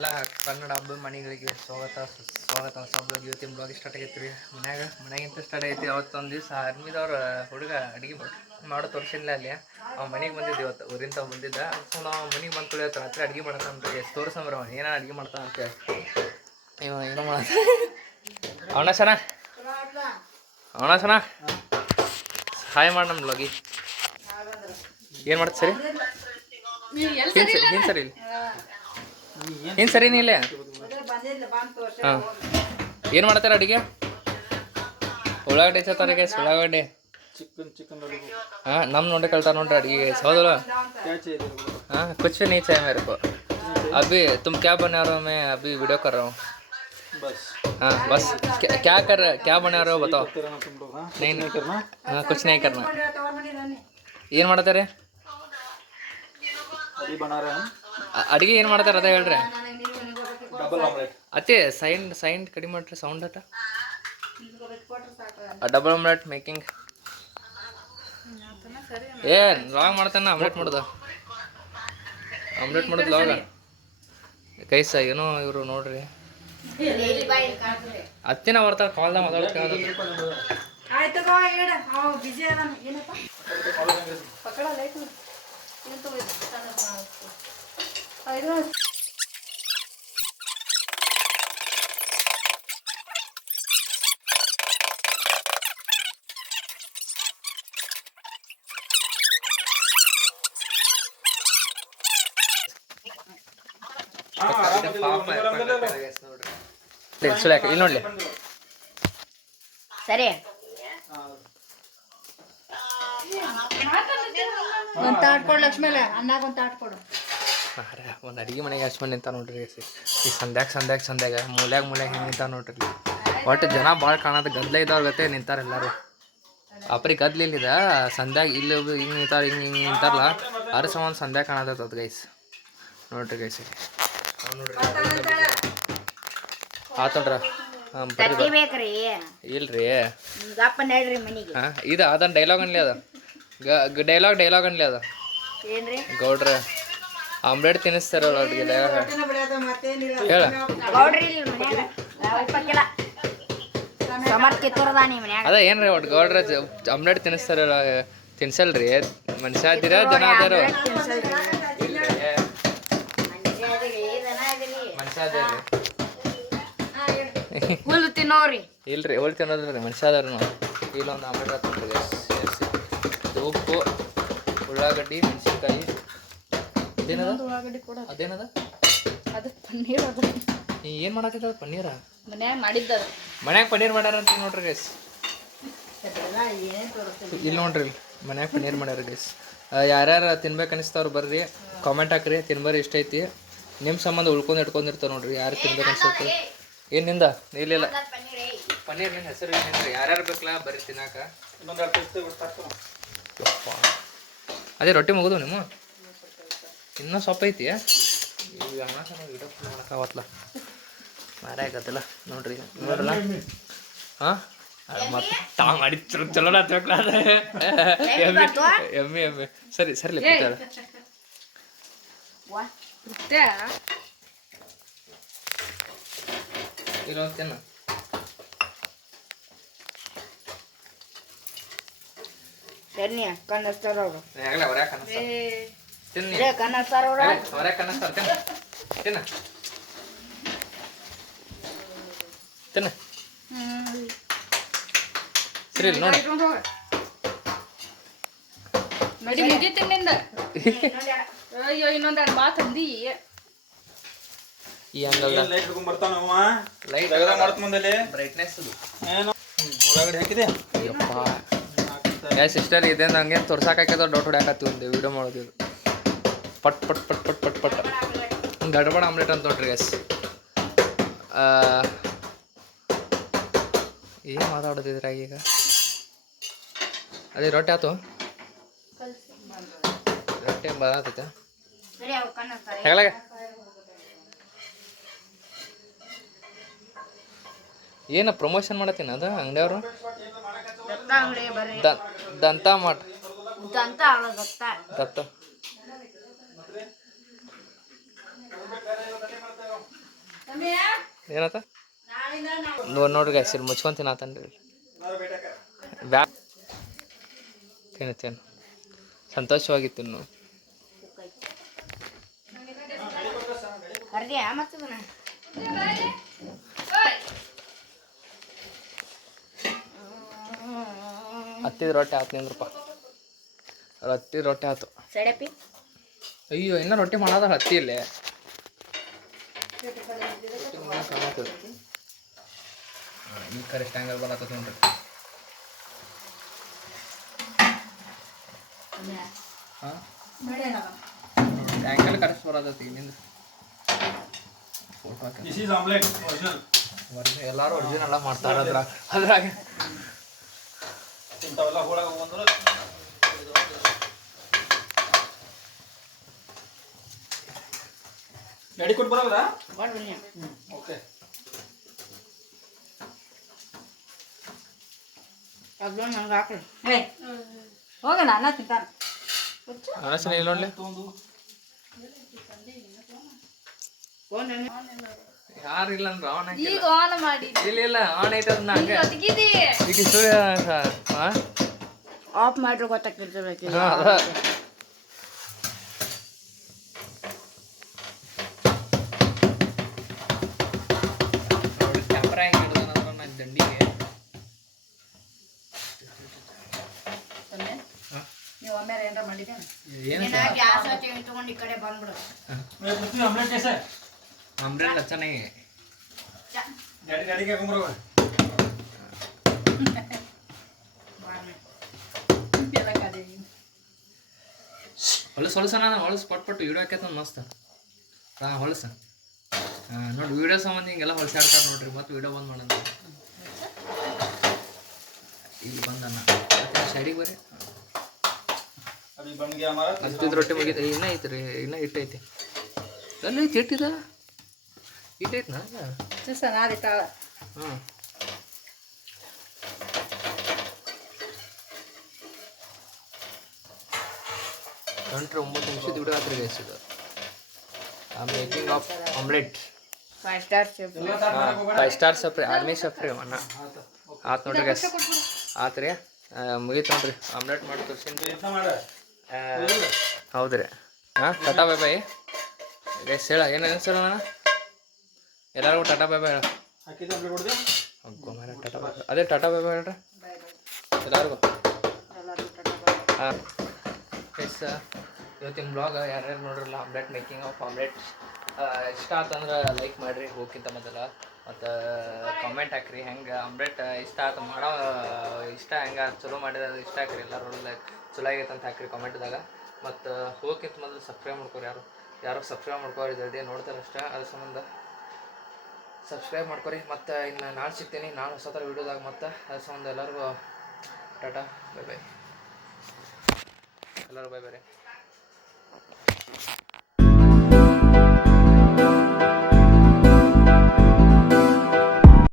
ಎಲ್ಲ ಕನ್ನಡ ಹಬ್ಬದ ಮನೆಗಳಿಗೆ ಸ್ವಾಗತ ಬ್ಲಾಗ್ ಇವತ್ತಿನ ಬ್ಲಾಗ್ ಸ್ಟಾರ್ಟ್ ಆಗೈತೆ ರೀ ಮನ್ಯಾಗಿಂತ ಸ್ಟಾರ್ಟ್ ಐತಿ. ಅವತ್ತೊಂದು ದಿವಸ ಆರ್ಮಿದವ್ರ ಹುಡುಗ ಅಡುಗೆ ಮಾಡೋ ತೋರಿಸಿಲ್ಲ ಅಲ್ಲಿ. ಅವ್ನು ಮನೆಗೆ ಬಂದಿದ್ದು ಇವತ್ತು ಊರಿಂದ ಬಂದಿದ್ದ. ಸೊ ನಾವು ಮನೆಗೆ ಬಂದು ತೊಳಿಯತ್ತ ರಾತ್ರಿ ಅಡುಗೆ ಮಾಡತ್ತಂದ್ರೆ ತೋರ್ಸಂಬ್ರ ಅವ ಏನೋ ಅಡುಗೆ ಮಾಡ್ತಾನ ಅಂತ ಇವ ಏನೋ ಮಾಡ ಅವನ ಸನ ಹಾಯ್ ಮಾಡಿ ನಮ್ಮ ಬ್ಲಾಗಿ ಏನು ಮಾಡ್ತ ಸರಿ ಏನು ಸರಿ ಇಲ್ಲಿ ಏನು ಸರಿನೇ ಇಲ್ಲ. ಹಾಂ ಏನು ಮಾಡ್ತಾರೆ ಅಡುಗೆ? ಉಳ್ಳಾಗಡ್ಡೆ ಚತ್ತಾರಿಗೆ ಉಳ್ಳಾಗಡ್ಡೆ हाँ नम नोटे कलता नोटे अड़ी सौदला हाँ कुछ भी नहीं चाहिए मेरे को. अभी तुम क्या बना रहे हो? मैं अभी वीडियो कर रहा हूँ बस. हाँ बस क्या बना रहे हो बताओ. नहीं करना. हाँ कुछ नहीं करना. ಏನು ಮಾಡ್ತಾರೆ ಅಡಿಗೆ ಏನು ಮಾಡ್ತಾರೆ ಅದ ಹೇಳ್ರಿ. ಅತ್ತೆ ಸೈಂಡ್ ಕಡಿಮೆ ಮಾಡ್ರಿ ಸೌಂಡ್ ಅಟ. ಡಬಲ್ ಆಮ್ಲೆಟ್ ಮೇಕಿಂಗ್ ಏನು ಲಾಗ್ ಮಾಡ್ತಾನೆ. ಆಮ್ಲೆಟ್ ಮಾಡೋದು ಲಾಗ ಕೈಸ ಏನೋ ಇವರು ನೋಡ್ರಿ ಅತ್ತಿನ ಬರ್ತಾರೆ ಕಾಲ್ದಾಗ ಮಾತಾಡ್ತಾರೆ. ಇಲ್ಲಿ ನೋಡ್ಲಿ ಸರಿ ಒಂದು ತಾಟ್ಕೊಡು ಲಕ್ಷ್ಮೇಲೆ ಅನ್ನಾಗ ಒಂದು ತಾಟ್ಕೊಡು. ಒಂದು ಅಡುಗೆ ಮನೆಗೆ ಹಚ್ಕೊಂಡು ನಿಂತ ನೋಡ್ರಿ ಈ ಸಂಧ್ಯಾಗ ಮೂಲ್ಯಾಗ ಹೆಂಗೆ ನಿಂತ ನೋಡ್ರಿ. ಒಟ್ಟು ಜನ ಭಾಳ ಕಾಣೋದು ಗದ್ಲ ಇದ್ದವ್ರ ಗತೆ ನಿಂತಾರೆ ಎಲ್ಲರೂ. ಅಪ್ರಿ ಗದ್ಲಿಲ್ಲಿದ ಸಂಧ್ಯಾಗ ಇಲ್ಲಿ ಹಿಂಗೆ ನಿಂತಾರ ಹಿಂಗೆ ನಿಂತಾರಲ್ಲ ಅದ್ರ ಸಂಬಂಧ ಸಂಧ್ಯಾಗ ಕಾಣತದ ಗೈಸ್ ನೋಡ್ರಿ ಗೈಸ್. ಆತಡ್ರ ಇಲ್ರಿ ಹಾಂ ಇದು ಅದನ್ನ ಡೈಲಾಗ್ ಅನ್ಲಿ ಅದ ಡೈಲಾಗ್ ಅನ್ಲಿ ಅದ ಗೌಡ್ರ ಆಮ್ಲೆಟ್ ತಿನ್ನಿಸ್ತಾರಲ್ಲ ಅವ್ರಿಗೆ ಡೈಲಾಗ್ ಹೇಳ. ಅದ ಏನ್ರಿ ಒಟ್ಟು ಗೌಡ್ರ ಆಮ್ಲೆಟ್ ತಿನ್ನಿಸ್ತಾರಲ್ಲ ತಿನ್ಸಲ್ರಿ ಮನುಷ್ಯ ಆದಿರ ಜನ ಅದಾರ ಮನುಷ್ಯ ಅದಾರ ಇಲ್ರಿ ಹೋಳ್ ತಿನ್ನೋದ್ರಿ ಮನುಷ್ಯ ಅದಾರ. ಇಲ್ಲೊಂದು ಆಮ್ಲೆಟ್ ಹಾಕ್ರಿ ಸೇರಿಸಿ ಉಪ್ಪು ಉಳ್ಳಾಗಡ್ಡಿ ಮೆಣಸಿನ್ಕಾಯಿ ಅದೇನದ ಅದು ಪನ್ನೀರ್. ಅದು ಏನು ಮಾಡತ್ತಿದ್ದ ಪನ್ನೀರ ಮನ್ಯಾಗ ಪನ್ನೀರ್ ಮಾಡ್ಯಾರ ಅಂತ ನೋಡ್ರಿ ಗೈಸ್. ಇಲ್ಲಿ ನೋಡ್ರಿ ಮನ್ಯಾಗ ಪನ್ನೀರ್ ಮಾಡ್ಯಾರ ಗೈಸ್. ಯಾರ್ಯಾರು ತಿನ್ಬೇಕು ಅನಿಸ್ತವ್ರು ಬರ್ರಿ ಕಾಮೆಂಟ್ ಹಾಕ್ರಿ ತಿನ್ಬರ್ರಿ ಇಷ್ಟ ಐತಿ. ನಿಮ್ಮ ಸಂಬಂಧ ಇಟ್ಕೊಂಡಿರ್ತಾವೆ ನೋಡ್ರಿ ಯಾರು ತಿನ್ಬೇಕು ಅನ್ಸುತ್ತೆ. ಏನಿಂದ ಇಲ್ಲಿಲ್ಲ ಪನ್ನೀರ್ ನಿನ್ನ ಹೆಸರು ಏನಿಲ್ಲ ಯಾರ್ಯಾರು ಬೇಕಲ್ಲ ಬರ್ರಿ ತಿನ್ನಾಕ. ಅದೇ ರೊಟ್ಟಿ ಮುಗಿದು ನಿಮ್ಮ ಇನ್ನೂ ಸೊಪ್ಪ ಐತಿ ಈಗ ವಿಡಿಯೋ ಮಾಡಕ್ಕಾವತ್ತಲ್ಲ ಮಾರಾಗತ್ತಲ್ಲ ನೋಡ್ರಿ ನೋಡ್ರಲ್ಲ. ಹಾಂ ಮತ್ತೆ ತಾವು ಮಾಡಿ ಚಲೋ ಎಮ್ಮೆ ಸರಿ ಸರಿ ಇರೋ ತಿನ್ನ ಸರಿ ನೋಡಿ ಅಯ್ಯೋ ಇನ್ನೊಂದೆರಡು ಮಾತು ಅಂದಿ ಈ ಅಂಗಲ್ ಲೈಟ್ ಬ್ರೈಟ್ನೆಸ್ ಹಾಕಿದೆ. ಸಿಸ್ಟರ್ ಇದೆ ನಂಗೆ ತೋರ್ಸಾಕಾಯ್ತದ ಡೌಟ್ ಹೊಡ್ಯಾಕತ್ತಿ ಒಂದು ವಿಡಿಯೋ ಮಾಡೋದಿದ್ದು ಪಟ್ ಪಟ್ ಪಟ್ ಪಟ್ ಪಟ್ ಪಟ್ ಗಡ್ಬಡ ಆಮ್ಲೆಟ್ ಅಂತ ನೋಡ್ರಿ ಗ್ಯಾಸ್. ಏನು ಮಾತಾಡೋದಿದ್ರಾಗ ಈಗ ಅದೇ ರೊಟ್ಟಿ ಆಯ್ತು ರೊಟ್ಟಿ ಬರತೈತೆ ಹೆಗಲಾಗ ಏನು ಪ್ರಮೋಷನ್ ಮಾಡತ್ತೀನಿ ಅದು ಅಂಗಡಿಯವರು ದಂತ ಮಠ ದತ್ತ ಏನತ್ತ ನೋಡ್ರಿ ಗಾಯ್ಸ್ ಇಲ್ಲಿ ಮುಚ್ಕೊಂಡು ತಿನ್ನತ್ತನ್ರಿ ಬ್ಯಾ ತಿನ್ನು ಸಂತೋಷವಾಗಿ ತಿನ್ನು ಹತ್ತಿದ ರೊಟ್ಟಿ ಆತು ನಿಂದ್ರಪ್ಪ ಹತ್ತಿದ ರೊಟ್ಟಿ ಆತು ಅಯ್ಯೋ ಇನ್ನೂ ರೊಟ್ಟಿ ಮಾಡೋದ ಹತ್ತಿ ಇಲ್ಲೇ ಈ ಕರೆಕ್ಟ್ ಆ್ಯಂಗಲ್ ಬರತ್ತ ನೋಡ್ರಿ ಹಾಂ ಆ್ಯಂಗಲ್ ಕರೆಕ್ಟ್ ಬರತ್ತೈತಿ ನಿಂದು ಫೋಟೋ ಹಾಕಿ ಎಲ್ಲರೂ ಒರಿಜಿನಲ್ಲ ಮಾಡ್ತಾರೆ ಅದ್ರಾಗ ಗಾಡಿ ಕೊಟ್ಟು ಬರೋದಾ ಓಕೆ ಹೋಗೋಣ ಅನ್ನ ತಿಂತಾನೆ ಅನಸನ ಇಲ್ಲ ನೋಡ್ಲಿ ಯಾರು ಇಲ್ಲ ಅಂದ್ರೆ ಅವನ ಈಗ ಆನ್ ಮಾಡಿ ಇಲ್ಲ ಆನ್ ಐತದ ನಂಗೆ ಒದಗಿದಿ ಈಗ ಸೂರ್ಯ ಹಾಂ ಆಫ್ ಮಾಡ್ರೆ ಗೊತ್ತಾಗ್ತಿರ್ತದೆ ಹಾಂ ಅದ ಕ್ಯಾಮ್ರಾ ಹೆಂಗೆ ಹಿಡ್ದಾನಂದ್ರೆ ನನ್ನ ದಂಡಿಗೆ ನೀವು ಒಮ್ಮೆ ಏನಾರ ಮಾಡಿದ್ದೆ ಏನು ಗ್ಯಾಸ್ ತಗೊಂಡು ಈ ಕಡೆ ಬಂದ್ಬಿಡು ಆಮ್ಲೆಟ್ कैसे ಆಮ್ಲೆಟ್ अच्छा नहीं है गाड़ी गाड़ी क्या घूम रहा है ಹೊಲಸು ನಾನು ಹೊಲಸು ಪಟ್ಟು ವಿಡಿಯೋ ಹಾಕೈತ ಮಸ್ತ್ ಹಾಂ ಹೊಲಸು ಹಾಂ ನೋಡಿ ವಿಡಿಯೋ ಸಂಬಂಧ ಹಿಂಗೆಲ್ಲ ಹೊಲಸಾಡ್ತಾರೆ ನೋಡ್ರಿ ಮತ್ತೆ ವಿಡಿಯೋ ಬಂದ್ ಮಾಡೋಣ ಇಲ್ಲಿ ಬಂದಣ್ಣ ಸೈಡಿಗೆ ಬರ್ರಿ अभी बन गया हमारा ಹತ್ತಿದ ರೊಟ್ಟಿ ಮುಗಿತು ಇನ್ನೂ ಐತೆ ರೀ ಇನ್ನೂ ಹಿಟ್ಟೈತಿ ಅಲ್ಲಿ ಐತಿ ಹಿಟ್ಟಿದ ಹಿಟ್ಟೈತಿ ನಾ ಚೆನ್ನಾಗಿ ತಾಳ ಹಾಂ ಗಂಟ್ರೆ 9 ನಿಮಿಷದ ವಿಡಿಯೋ ಆತ್ರಿ ಗೈಸ್ ಇದು making of omelette 5 star chef 5 star ಸಪ್ರಿ ಆರ್ಮಿ ಸಪ್ರಿ ಅಣ್ಣ ಆತು ನೋಡ್ರಿ ಗೈಸ್ ಆತು ರೀ ಮುಗೀತು ನೋಡ್ರಿ ಆಮ್ಲೆಟ್ ಮಾಡಿ ತೋರಿಸಿನಿ इतना मारा ಹೌದು ರೀ ಹಾಂ ಟಾಟಾ ಬೈ ಬೈ ಗೈಸ್ ಹೇಳ ಏನು ಅನ್ಸಲ್ಲ ಅಣ್ಣ ಎಲ್ಲರಿಗೂ ಟಾಟಾ ಬೈ ಬೈ ಹೇಳ ಹಾಕಿದ್ರೆ ಆಮ್ಲೆಟ್ ಹೊಡೆದೆ ಅಗ್ಗೋ ಮಾರ ಟಾಟಾ ಬೈ ಬೈ ಅದೇ ಟಾಟಾ ಬೈ ಬೈ ಹೇಳ್ರಿ ಎಲ್ಲರಿಗೂ ಹಾಂ ಎಸ್ ಇವತ್ತಿನ ಬ್ಲಾಗ್ ಯಾರ್ಯಾರು ನೋಡ್ರಲ್ಲ ಆಮ್ಲೆಟ್ ಮೇಕಿಂಗ್ ಆಫ್ ಆಮ್ಲೆಟ್ ಇಷ್ಟ ಆತಂದ್ರೆ ಲೈಕ್ ಮಾಡಿರಿ ಹೋಗ್ಕಿಂತ ಮೊದಲ ಮತ್ತು ಕಾಮೆಂಟ್ ಹಾಕ್ರಿ ಹೆಂಗೆ ಆಮ್ಲೆಟ್ ಇಷ್ಟ ಆಯ್ತು ಮಾಡೋ ಇಷ್ಟ ಹೆಂಗೆ ಚಲೋ ಮಾಡಿದ್ರೆ ಅದು ಇಷ್ಟ ಹಾಕ್ರಿ ಎಲ್ಲರೂ ಚಲೋ ಆಗೈತೆ ಅಂತ ಹಾಕ್ರಿ ಕಾಮೆಂಟ್ದಾಗ ಮತ್ತು ಹೋಗ್ಕಿಂತ ಮೊದಲು ಸಬ್ಸ್ಕ್ರೈಬ್ ಮಾಡ್ಕೊರಿ ಯಾರು ಸಬ್ಸ್ಕ್ರೈಬ್ ಮಾಡ್ಕೋರಿ ಜಲ್ದಿ ನೋಡ್ತಾರೆ ಅಷ್ಟೇ ಅದ್ರ ಸಂಬಂಧ ಸಬ್ಸ್ಕ್ರೈಬ್ ಮಾಡ್ಕೊರಿ ಮತ್ತು ಇನ್ನು ನಾಳೆ ಸಿಗ್ತೀನಿ ನಾನು ಹೊಸ ಥರ ವೀಡಿಯೋದಾಗ ಮತ್ತು ಅದ್ರ ಸಂಬಂಧ ಎಲ್ಲರಿಗೂ ಟಾಟಾ ಬೈ ಬೈ ಎಲ್ಲರೂ ಬೈ ಬೈ